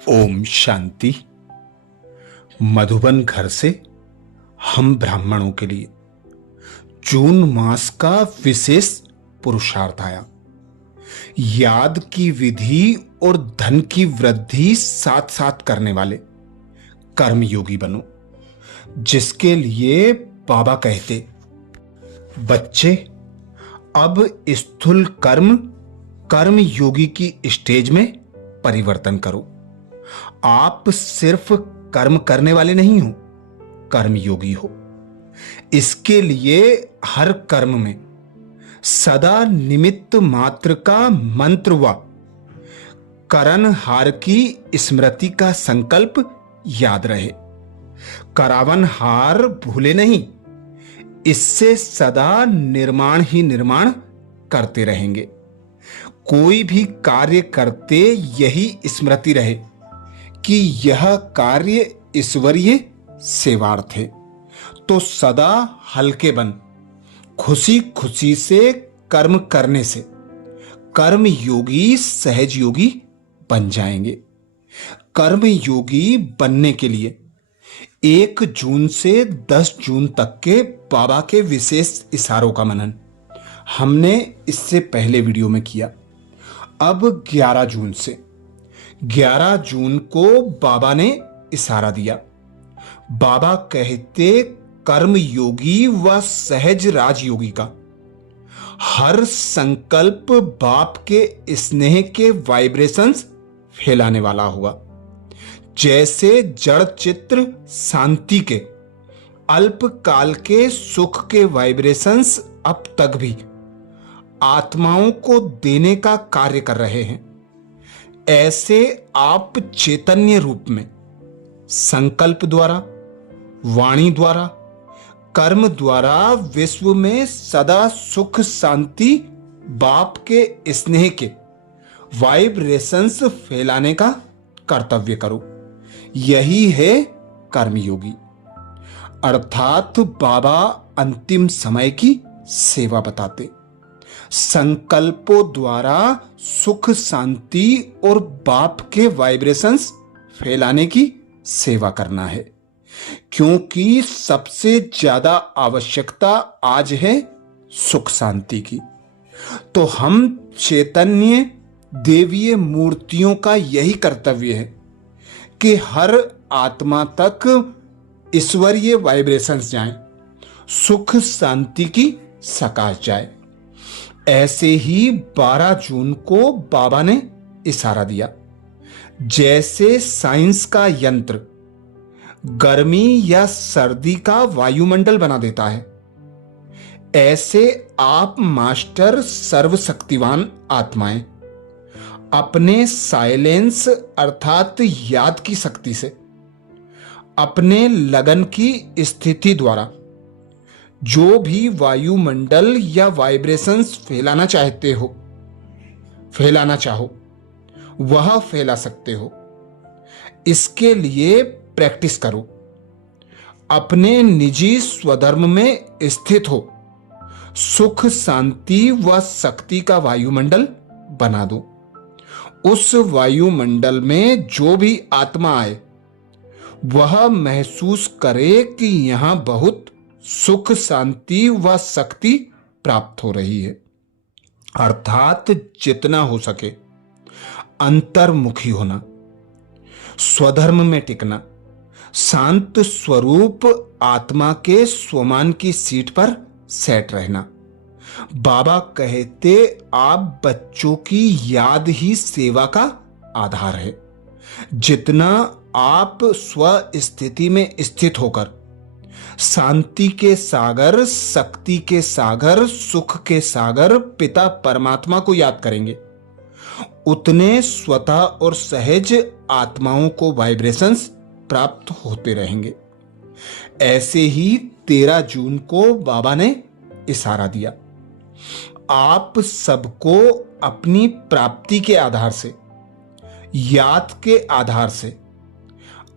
ओम शांति। मधुबन घर से हम ब्राह्मणों के लिए जून मास का विशेष पुरुषार्थ आया। याद की विधि और धन की वृद्धि साथ साथ करने वाले कर्मयोगी बनो, जिसके लिए बाबा कहते, बच्चे अब स्थूल कर्म योगी की स्टेज में परिवर्तन करो। आप सिर्फ कर्म करने वाले नहीं हो, कर्मयोगी हो। इसके लिए हर कर्म में सदा निमित्त मात्र का मंत्र व करनहार की स्मृति का संकल्प याद रहे। करावनहार भूले नहीं, इससे सदा निर्माण ही निर्माण करते रहेंगे। कोई भी कार्य करते यही स्मृति रहे कि यह कार्य ईश्वरीय सेवार्थ है, तो सदा हल्के बन खुशी खुशी से कर्म करने से कर्म योगी सहज योगी बन जाएंगे। कर्म योगी बनने के लिए 1 जून से 10 जून तक के बाबा के विशेष इशारों का मनन हमने इससे पहले वीडियो में किया। अब 11 जून को बाबा ने इशारा दिया। बाबा कहते कर्म योगी व सहज राजयोगी का हर संकल्प बाप के स्नेह के वाइब्रेशंस फैलाने वाला हुआ। जैसे जड़ चित्र शांति के अल्पकाल के सुख के वाइब्रेशंस अब तक भी आत्माओं को देने का कार्य कर रहे हैं, ऐसे आप चैतन्य रूप में संकल्प द्वारा, वाणी द्वारा, कर्म द्वारा विश्व में सदा सुख शांति बाप के स्नेह के वाइब्रेशंस फैलाने का कर्तव्य करो। यही है कर्मयोगी, अर्थात बाबा अंतिम समय की सेवा बताते। संकल्पों द्वारा सुख शांति और बाप के वाइब्रेशंस फैलाने की सेवा करना है, क्योंकि सबसे ज्यादा आवश्यकता आज है सुख शांति की। तो हम चैतन्य देवीय मूर्तियों का यही कर्तव्य है कि हर आत्मा तक ईश्वरीय वाइब्रेशंस जाएं, सुख शांति की सकाश जाए। ऐसे ही 12 जून को बाबा ने इशारा दिया। जैसे साइंस का यंत्र गर्मी या सर्दी का वायुमंडल बना देता है, ऐसे आप मास्टर सर्वशक्तिवान आत्माएं अपने साइलेंस अर्थात याद की शक्ति से, अपने लगन की स्थिति द्वारा जो भी वायुमंडल या वाइब्रेशंस फैलाना चाहो वह फैला सकते हो। इसके लिए प्रैक्टिस करो। अपने निजी स्वधर्म में स्थित हो, सुख शांति व शक्ति का वायुमंडल बना दो। उस वायुमंडल में जो भी आत्मा आए वह महसूस करे कि यहां बहुत सुख शांति व शक्ति प्राप्त हो रही है। अर्थात जितना हो सके अंतर्मुखी होना, स्वधर्म में टिकना, शांत स्वरूप आत्मा के स्वमान की सीट पर सेट रहना। बाबा कहते आप बच्चों की याद ही सेवा का आधार है। जितना आप स्व स्थिति में स्थित होकर शांति के सागर, शक्ति के सागर, सुख के सागर पिता परमात्मा को याद करेंगे, उतने स्वतः और सहज आत्माओं को वाइब्रेशंस प्राप्त होते रहेंगे। ऐसे ही 13 जून को बाबा ने इशारा दिया। आप सबको अपनी प्राप्ति के आधार से, याद के आधार से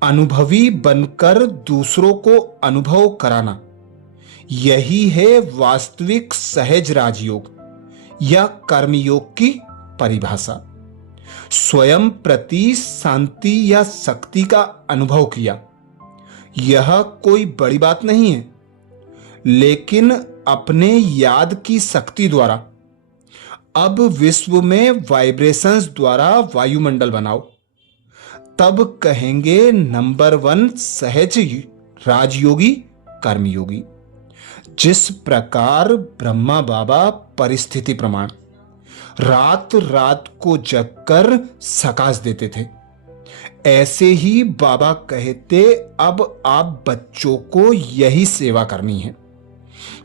अनुभवी बनकर दूसरों को अनुभव कराना, यही है वास्तविक सहज राजयोग या कर्मयोग की परिभाषा। स्वयं प्रति शांति या शक्ति का अनुभव किया। यह कोई बड़ी बात नहीं है, लेकिन अपने याद की शक्ति द्वारा अब विश्व में वाइब्रेशंस द्वारा वायुमंडल बनाओ। तब कहेंगे नंबर 1 सहज राजयोगी कर्मयोगी। जिस प्रकार ब्रह्मा बाबा परिस्थिति प्रमाण रात रात को जगकर सकाश देते थे, ऐसे ही बाबा कहते अब आप बच्चों को यही सेवा करनी है।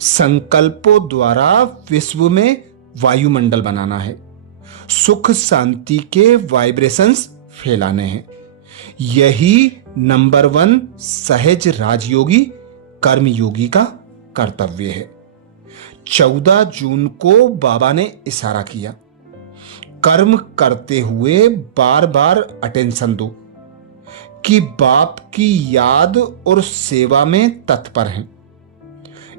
संकल्पों द्वारा विश्व में वायुमंडल बनाना है, सुख शांति के वाइब्रेशंस फैलाने हैं। यही नंबर 1 सहज राजयोगी कर्मयोगी का कर्तव्य है। 14 जून को बाबा ने इशारा किया, कर्म करते हुए बार बार अटेंशन दो कि बाप की याद और सेवा में तत्पर हैं।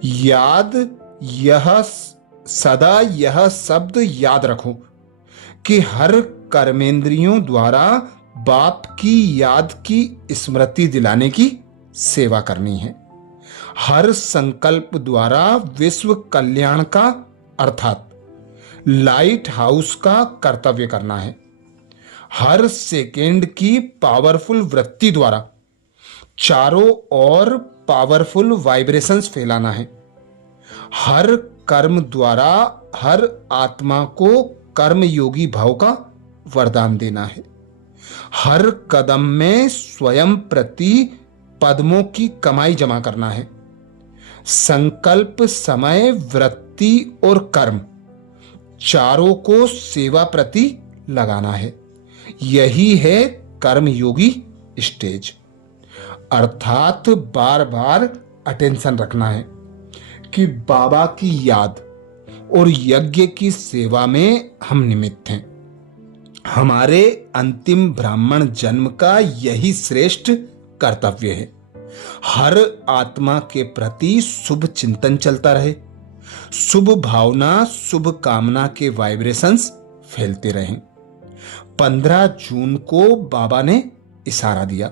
याद यह सदा यह शब्द याद रखो कि हर कर्मेंद्रियों द्वारा बाप की याद की स्मृति दिलाने की सेवा करनी है। हर संकल्प द्वारा विश्व कल्याण का अर्थात लाइट हाउस का कर्तव्य करना है। हर सेकेंड की पावरफुल वृत्ति द्वारा चारों ओर पावरफुल वाइब्रेशंस फैलाना है। हर कर्म द्वारा हर आत्मा को कर्मयोगी भाव का वरदान देना है। हर कदम में स्वयं प्रति पद्मों की कमाई जमा करना है। संकल्प, समय, वृत्ति और कर्म चारों को सेवा प्रति लगाना है। यही है कर्मयोगी स्टेज। अर्थात बार बार अटेंशन रखना है कि बाबा की याद और यज्ञ की सेवा में हम निमित्त हैं। हमारे अंतिम ब्राह्मण जन्म का यही श्रेष्ठ कर्तव्य है। हर आत्मा के प्रति शुभ चिंतन चलता रहे, शुभ भावना, शुभ कामना के वाइब्रेशंस फैलते रहें। 15 जून को बाबा ने इशारा दिया,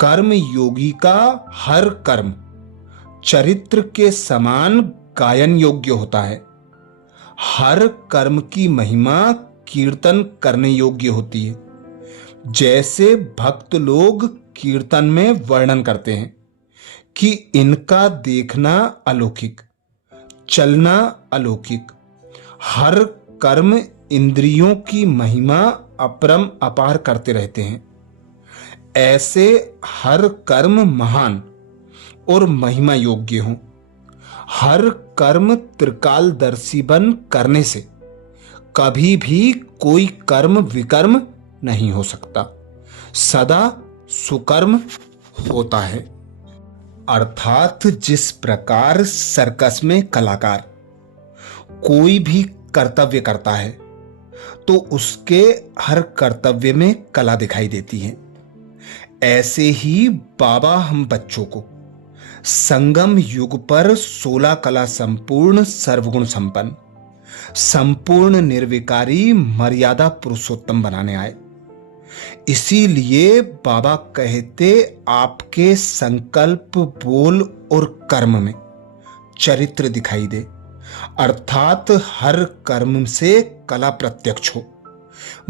कर्म योगी का हर कर्म चरित्र के समान गायन योग्य होता है। हर कर्म की महिमा कीर्तन करने योग्य होती है। जैसे भक्त लोग कीर्तन में वर्णन करते हैं कि इनका देखना अलौकिक, चलना अलौकिक। हर कर्म इंद्रियों की महिमा अपरम अपार करते रहते हैं। ऐसे हर कर्म महान और महिमा योग्य हों। हर कर्म त्रिकालदर्शी बन करने से कभी भी कोई कर्म विकर्म नहीं हो सकता, सदा सुकर्म होता है। अर्थात जिस प्रकार सर्कस में कलाकार कोई भी कर्तव्य करता है तो उसके हर कर्तव्य में कला दिखाई देती है, ऐसे ही बाबा हम बच्चों को संगम युग पर 16 कला संपूर्ण सर्वगुण संपन्न संपूर्ण निर्विकारी मर्यादा पुरुषोत्तम बनाने आए। इसीलिए बाबा कहते आपके संकल्प, बोल और कर्म में चरित्र दिखाई दे, अर्थात हर कर्म से कला प्रत्यक्ष हो,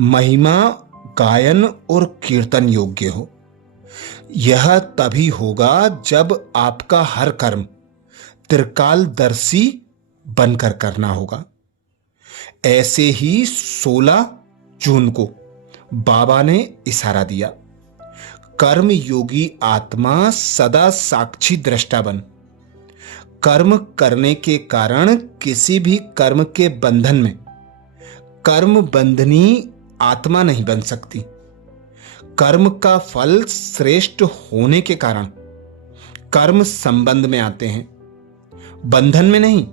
महिमा गायन और कीर्तन योग्य हो। यह तभी होगा जब आपका हर कर्म त्रिकालदर्शी बनकर करना होगा। ऐसे ही 16 जून को बाबा ने इशारा दिया, कर्म योगी आत्मा सदा साक्षी दृष्टा बन। कर्म करने के कारण किसी भी कर्म के बंधन में कर्म बंधनी आत्मा नहीं बन सकती। कर्म का फल श्रेष्ठ होने के कारण कर्म संबंध में आते हैं, बंधन में नहीं।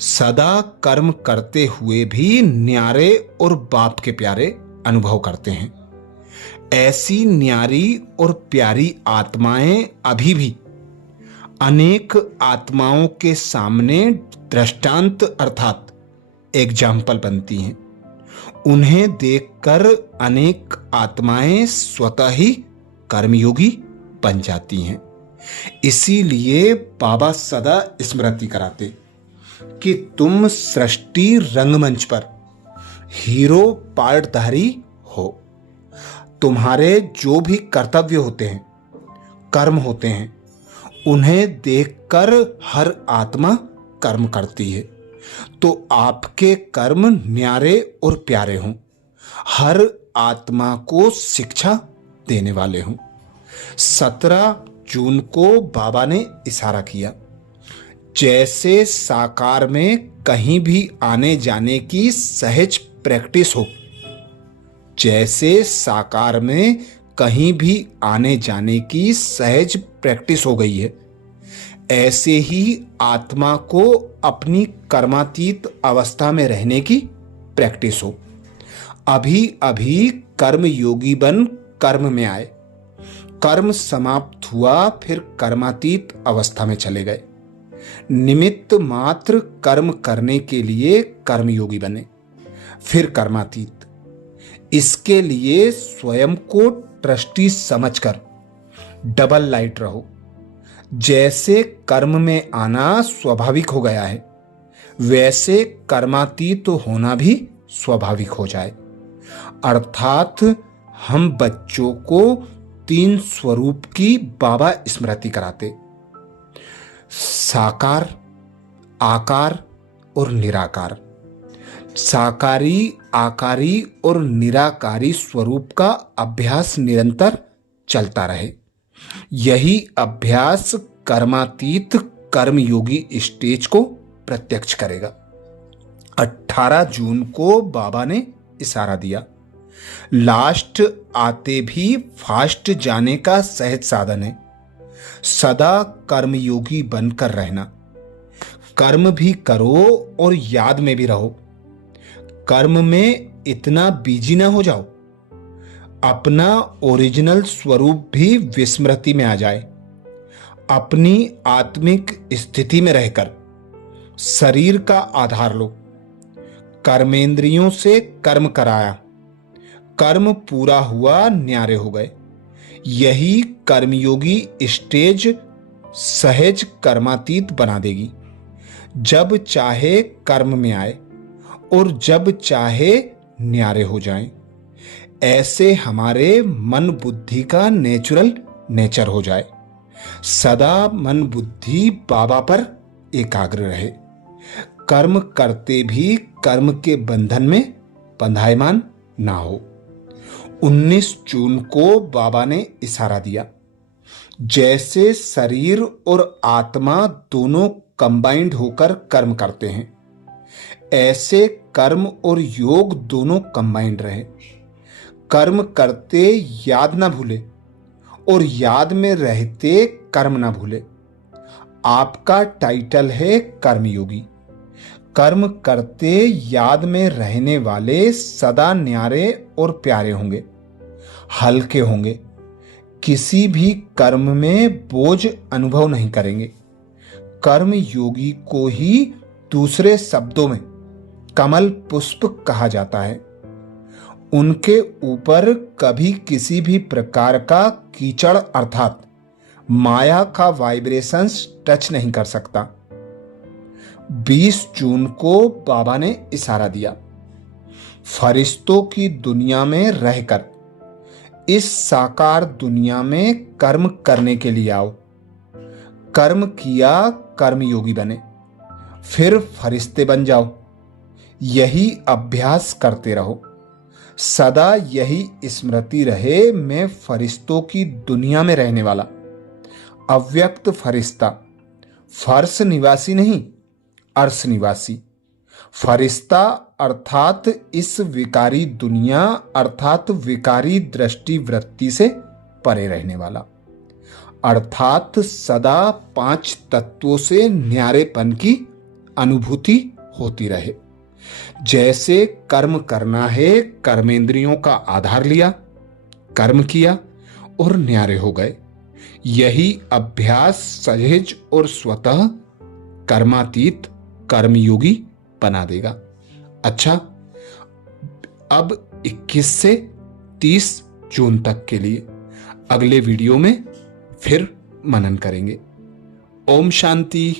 सदा कर्म करते हुए भी न्यारे और बाप के प्यारे अनुभव करते हैं। ऐसी न्यारी और प्यारी आत्माएं अभी भी अनेक आत्माओं के सामने दृष्टांत अर्थात एग्जाम्पल बनती हैं। उन्हें देखकर अनेक आत्माएं स्वतः ही कर्मयोगी बन जाती हैं। इसीलिए बाबा सदा स्मृति कराते कि तुम सृष्टि रंगमंच पर हीरो पार्टधारी हो। तुम्हारे जो भी कर्तव्य होते हैं, कर्म होते हैं, उन्हें देखकर हर आत्मा कर्म करती है। तो आपके कर्म न्यारे और प्यारे हों, हर आत्मा को शिक्षा देने वाले हों। 17 जून को बाबा ने इशारा किया, जैसे साकार में कहीं भी आने जाने की सहज प्रैक्टिस हो, जैसे साकार में कहीं भी आने जाने की सहज प्रैक्टिस हो गई है, ऐसे ही आत्मा को अपनी कर्मातीत अवस्था में रहने की प्रैक्टिस हो। अभी अभी कर्म योगी बन कर्म में आए, कर्म समाप्त हुआ, फिर कर्मातीत अवस्था में चले गए। निमित्त मात्र कर्म करने के लिए कर्मयोगी बने, फिर कर्मातीत। इसके लिए स्वयं को ट्रस्टी समझकर डबल लाइट रहो। जैसे कर्म में आना स्वाभाविक हो गया है, वैसे कर्मातीत होना भी स्वाभाविक हो जाए। अर्थात हम बच्चों को 3 स्वरूप की बाबा स्मृति कराते, साकार, आकार और निराकार। साकारी, आकारी और निराकारी स्वरूप का अभ्यास निरंतर चलता रहे। यही अभ्यास कर्मातीत कर्मयोगी स्टेज को प्रत्यक्ष करेगा। 18 जून को बाबा ने इशारा दिया, लास्ट आते भी फास्ट जाने का सहज साधन है। सदा कर्मयोगी बनकर रहना, कर्म भी करो और याद में भी रहो। कर्म में इतना बिजी ना हो जाओ, अपना ओरिजिनल स्वरूप भी विस्मृति में आ जाए। अपनी आत्मिक स्थिति में रहकर शरीर का आधार लो। कर्मेंद्रियों से कर्म कराया, कर्म पूरा हुआ, न्यारे हो गए। यही कर्मयोगी स्टेज सहज कर्मातीत बना देगी। जब चाहे कर्म में आए और जब चाहे न्यारे हो जाएं। ऐसे हमारे मन बुद्धि का नेचुरल नेचर हो जाए। सदा मन बुद्धि बाबा पर एकाग्र रहे। कर्म करते भी कर्म के बंधन में बंधायमान ना हो। 19 जून को बाबा ने इशारा दिया, जैसे शरीर और आत्मा दोनों कंबाइंड होकर कर्म करते हैं, ऐसे कर्म और योग दोनों कंबाइंड रहे। कर्म करते याद ना भूले और याद में रहते कर्म ना भूले। आपका टाइटल है कर्मयोगी। कर्म करते याद में रहने वाले सदा न्यारे और प्यारे होंगे, हल्के होंगे। किसी भी कर्म में बोझ अनुभव नहीं करेंगे। कर्म योगी को ही दूसरे शब्दों में कमल पुष्प कहा जाता है। उनके ऊपर कभी किसी भी प्रकार का कीचड़ अर्थात माया का वाइब्रेशंस टच नहीं कर सकता। 20 जून को बाबा ने इशारा दिया, फरिश्तों की दुनिया में रहकर इस साकार दुनिया में कर्म करने के लिए आओ। कर्म किया, कर्मयोगी बने, फिर फरिश्ते बन जाओ। यही अभ्यास करते रहो। सदा यही स्मृति रहे, मैं फरिश्तों की दुनिया में रहने वाला अव्यक्त फरिश्ता, फर्श निवासी नहीं, अर्श निवासी। फरिश्ता अर्थात इस विकारी दुनिया अर्थात विकारी दृष्टि वृत्ति से परे रहने वाला, अर्थात सदा 5 तत्वों से न्यारेपन की अनुभूति होती रहे। जैसे कर्म करना है, कर्मेंद्रियों का आधार लिया, कर्म किया और न्यारे हो गए। यही अभ्यास सहज और स्वतः कर्मातीत कर्मयोगी बना देगा। अच्छा, अब 21 से 30 जून तक के लिए अगले वीडियो में फिर मनन करेंगे। ओम शांति।